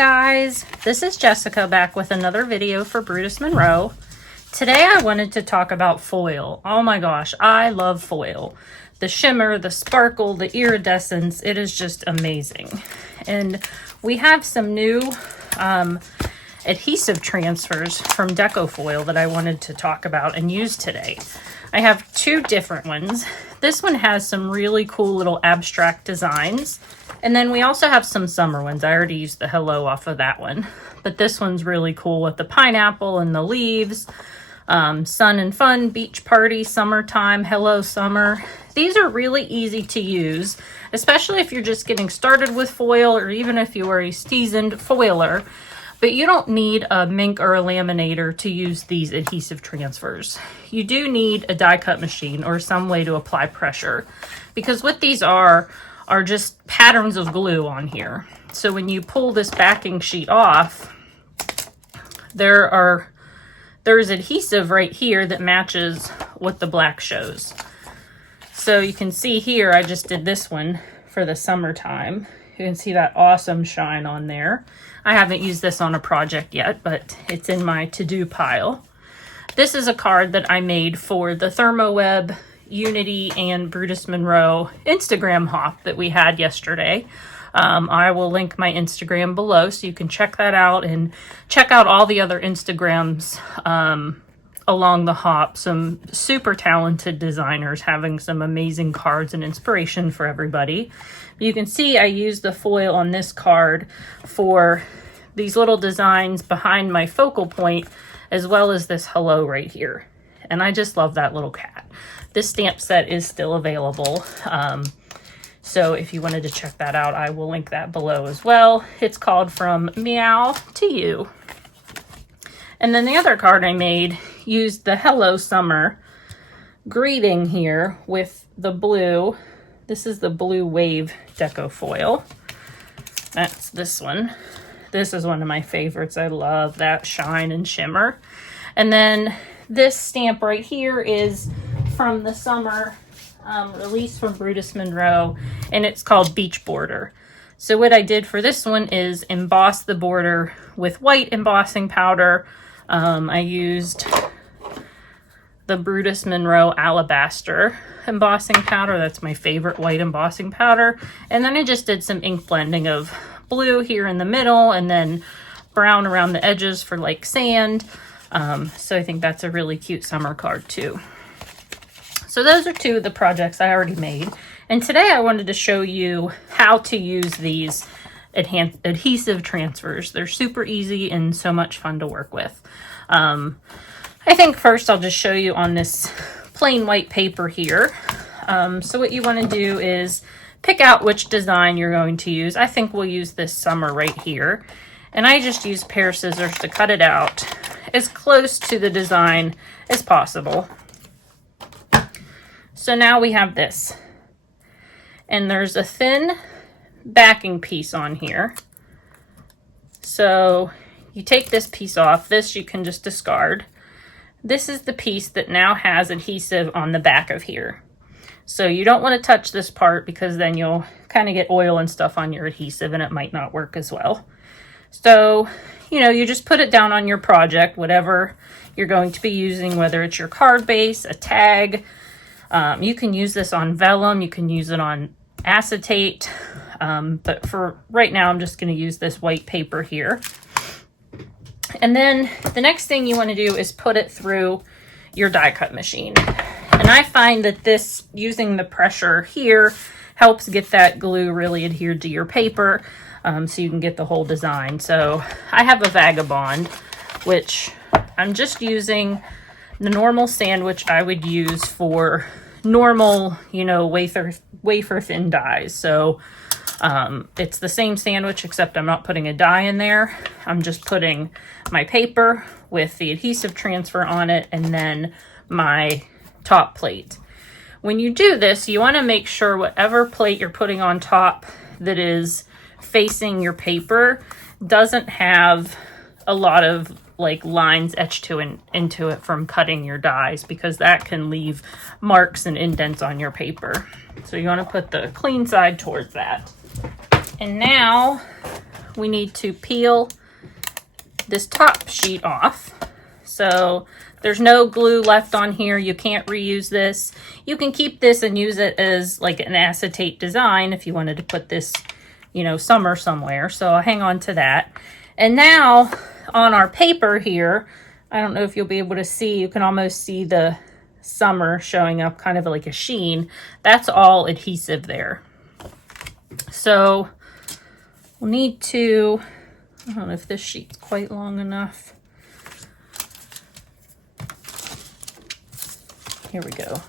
guys, this is Jessica back with another video for Brutus Monroe. Today I wanted to talk about foil. Oh my gosh, I love foil. The shimmer, the sparkle, the iridescence, it is just amazing. And we have some new adhesive transfers from DecoFoil that I wanted to talk about and use today. I have two different ones. This one has some really cool little abstract designs. And then we also have some summer ones. I already used the hello off of that one. But this one's really cool with the pineapple and the leaves. Sun and fun, beach party, summertime, hello summer. These are really easy to use, especially if you're just getting started with foil or even if you are a seasoned foiler. But you don't need a mink or a laminator to use these adhesive transfers. You do need a die cut machine or some way to apply pressure, because what these are just patterns of glue on here. So when you pull this backing sheet off, there's adhesive right here that matches what the black shows. So you can see here, I just did this one for the summertime. You can see that awesome shine on there. I haven't used this on a project yet, but it's in my to-do pile. This is a card that I made for the ThermoWeb, Unity, and Brutus Monroe Instagram hop that we had yesterday. I will link my Instagram below so you can check that out and check out all the other Instagrams along the hop. Some super talented designers having some amazing cards and inspiration for everybody. You can see I used the foil on this card for these little designs behind my focal point, as well as this hello right here. And I just love that little cat. This stamp set is still available. So if you wanted to check that out, I will link that below as well. It's called From Meow to You. And then the other card I made used the Hello Summer greeting here with the blue. This is the Blue Wave DecoFoil. That's this one. This is one of my favorites. I love that shine and shimmer. And then this stamp right here is from the summer release from Brutus Monroe, and it's called Beach Border. So what I did for this one is emboss the border with white embossing powder. I used the Brutus Monroe Alabaster embossing powder. That's my favorite white embossing powder. And then I just did some ink blending of blue here in the middle and then brown around the edges for like sand. So I think that's a really cute summer card too. So those are two of the projects I already made. And today I wanted to show you how to use these adhesive transfers. They're super easy and so much fun to work with. I think first I'll just show you on this plain white paper here. So what you want to do is pick out which design you're going to use. I think we'll use this summer right here. And I just use a pair of scissors to cut it out as close to the design as possible. So now we have this. And there's a thin backing piece on here. So you take this piece off. This you can just discard. This is the piece that now has adhesive on the back of here. So you don't want to touch this part because then you'll kind of get oil and stuff on your adhesive and it might not work as well. So, you just put it down on your project, whatever you're going to be using, whether it's your card base, a tag. You can use this on vellum, you can use it on acetate. But for right now, I'm just going to use this white paper here. And then the next thing you want to do is put it through your die cut machine. And I find that this, using the pressure here, helps get that glue really adhered to your paper, so you can get the whole design. So I have a Vagabond, which I'm just using the normal sandwich I would use for normal, wafer thin dies. So it's the same sandwich, except I'm not putting a die in there. I'm just putting my paper with the adhesive transfer on it and then my top plate. When you do this, you want to make sure whatever plate you're putting on top that is facing your paper doesn't have a lot of lines etched into it from cutting your dies, because that can leave marks and indents on your paper. So you want to put the clean side towards that. And now we need to peel this top sheet off. So there's no glue left on here. You can't reuse this. You can keep this and use it as like an acetate design if you wanted to put this, you know, summer somewhere. So I'll hang on to that. And now on our paper here, I don't know if you'll be able to see, you can almost see the summer showing up, kind of like a sheen. That's all adhesive there. So we'll need to, I don't know if this sheet's quite long enough. Here we go.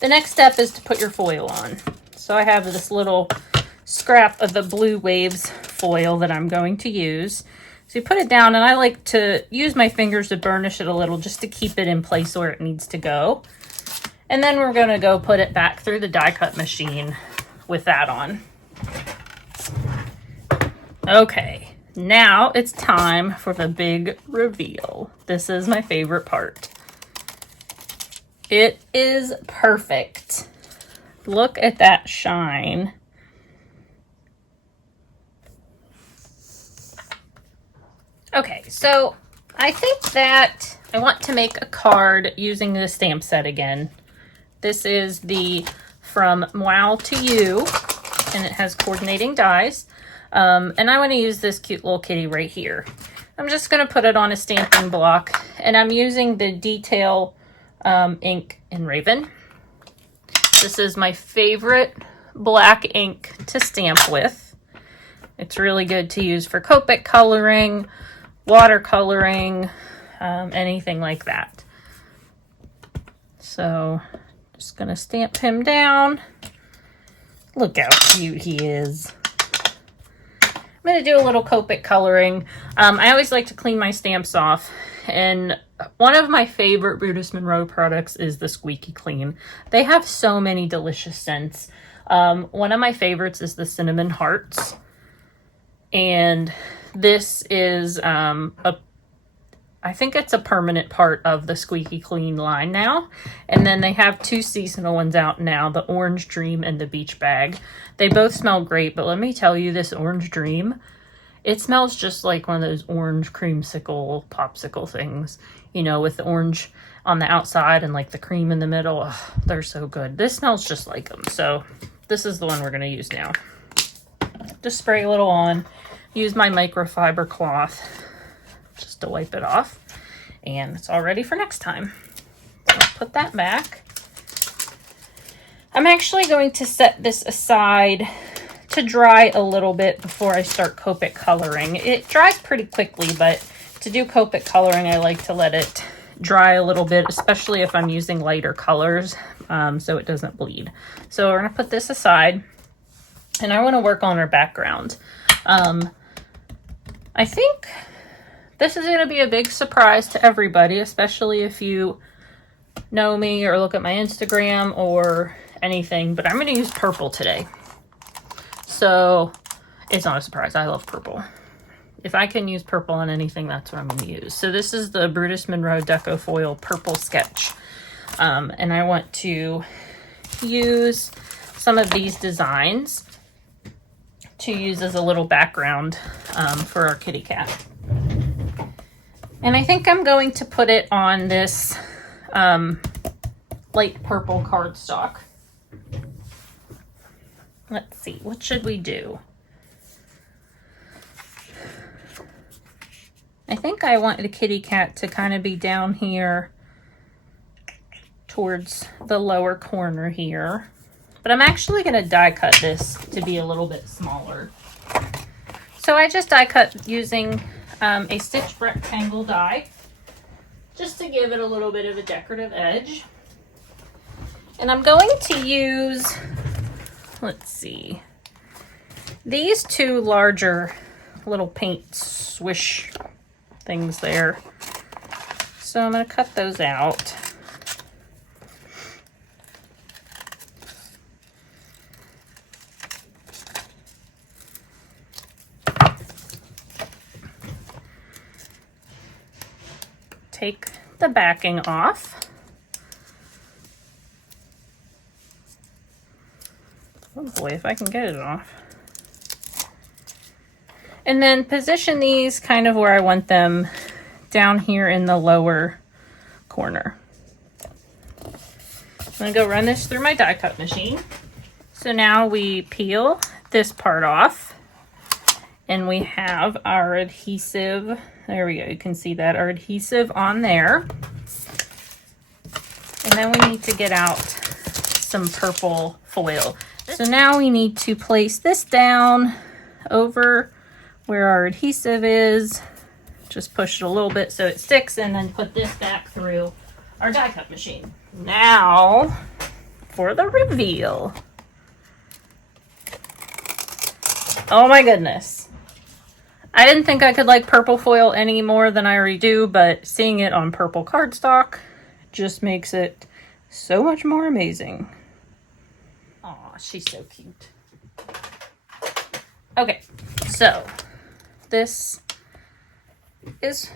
The next step is to put your foil on. So I have this little scrap of the Blue Waves foil that I'm going to use. So you put it down, and I like to use my fingers to burnish it a little just to keep it in place where it needs to go. And then we're going to go put it back through the die cut machine with that on. Okay, now it's time for the big reveal. This is my favorite part. It is perfect. Look at that shine. Okay, so I think that I want to make a card using the stamp set again. This is the From Wow to You, and it has coordinating dies. And I want to use this cute little kitty right here. I'm just going to put it on a stamping block, and I'm using the Detail ink in Raven. This is my favorite black ink to stamp with. It's really good to use for Copic coloring, watercoloring, anything like that. So just gonna stamp him down. Look how cute he is. I'm gonna do a little Copic coloring. I always like to clean my stamps off, and one of my favorite Brutus Monroe products is the Squeaky Clean. They have so many delicious scents. One of my favorites is the Cinnamon Hearts, and this is I think it's a permanent part of the Squeaky Clean line now. And then they have two seasonal ones out now, the Orange Dream and the Beach Bag. They both smell great, but let me tell you, this Orange Dream, it smells just like one of those orange creamsicle popsicle things, you know, with the orange on the outside and like the cream in the middle. Oh, they're so good. This smells just like them. So this is the one we're going to use now. Just spray a little on, use my microfiber cloth just to wipe it off, and it's all ready for next time. So I'll put that back. I'm actually going to set this aside to dry a little bit before I start Copic coloring. It dries pretty quickly, but to do Copic coloring, I like to let it dry a little bit, especially if I'm using lighter colors, so it doesn't bleed. So we're going to put this aside, and I want to work on our background. I think this is going to be a big surprise to everybody, especially if you know me or look at my Instagram or anything, but I'm going to use purple today. So it's not a surprise. I love purple. If I can use purple on anything, that's what I'm going to use. So this is the Brutus Monroe DecoFoil Purple Sketch. And I want to use some of these designs to use as a little background for our kitty cat. And I think I'm going to put it on this light purple cardstock. Let's see, what should we do? I think I want the kitty cat to kind of be down here towards the lower corner here. But I'm actually going to die cut this to be a little bit smaller. So I just die cut using a stitched rectangle die, just to give it a little bit of a decorative edge. And I'm going to use, let's see, these two larger little paint swish things there. So I'm going to cut those out. Take the backing off. Oh boy, if I can get it off. And then position these kind of where I want them, down here in the lower corner. I'm gonna go run this through my die cut machine. So now we peel this part off, and we have our adhesive. There we go, you can see that, our adhesive on there. And then we need to get out some purple foil. So now we need to place this down over where our adhesive is. Just push it a little bit so it sticks, and then put this back through our die cut machine. Now for the reveal. Oh my goodness. I didn't think I could like purple foil any more than I already do, but seeing it on purple cardstock just makes it so much more amazing. Aw, she's so cute. Okay, so this is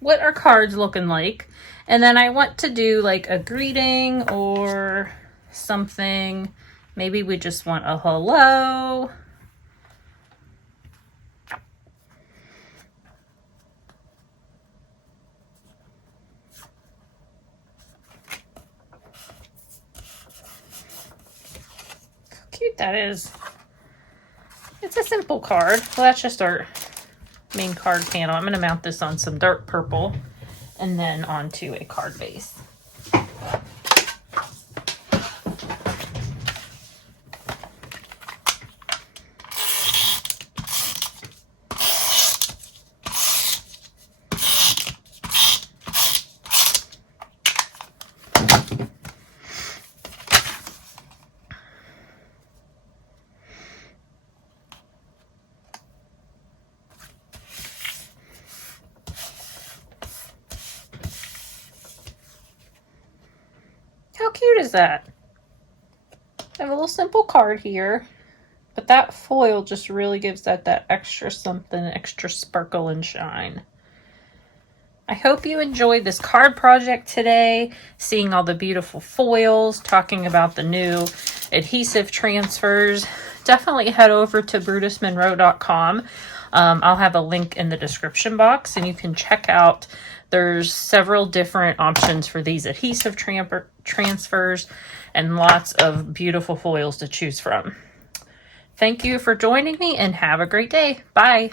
what our card's looking like. And then I want to do like a greeting or something. Maybe we just want a hello. How cute that is. It's a simple card. Well, that's just our main card panel. I'm going to mount this on some dark purple and then onto a card base. How cute is that? I have a little simple card here, but that foil just really gives that extra something, extra sparkle and shine. I hope you enjoyed this card project today, seeing all the beautiful foils, talking about the new adhesive transfers. Definitely head over to brutusmonroe.com. I'll have a link in the description box, and you can check out. There's several different options for these adhesive transfers and lots of beautiful foils to choose from. Thank you for joining me, and have a great day. Bye.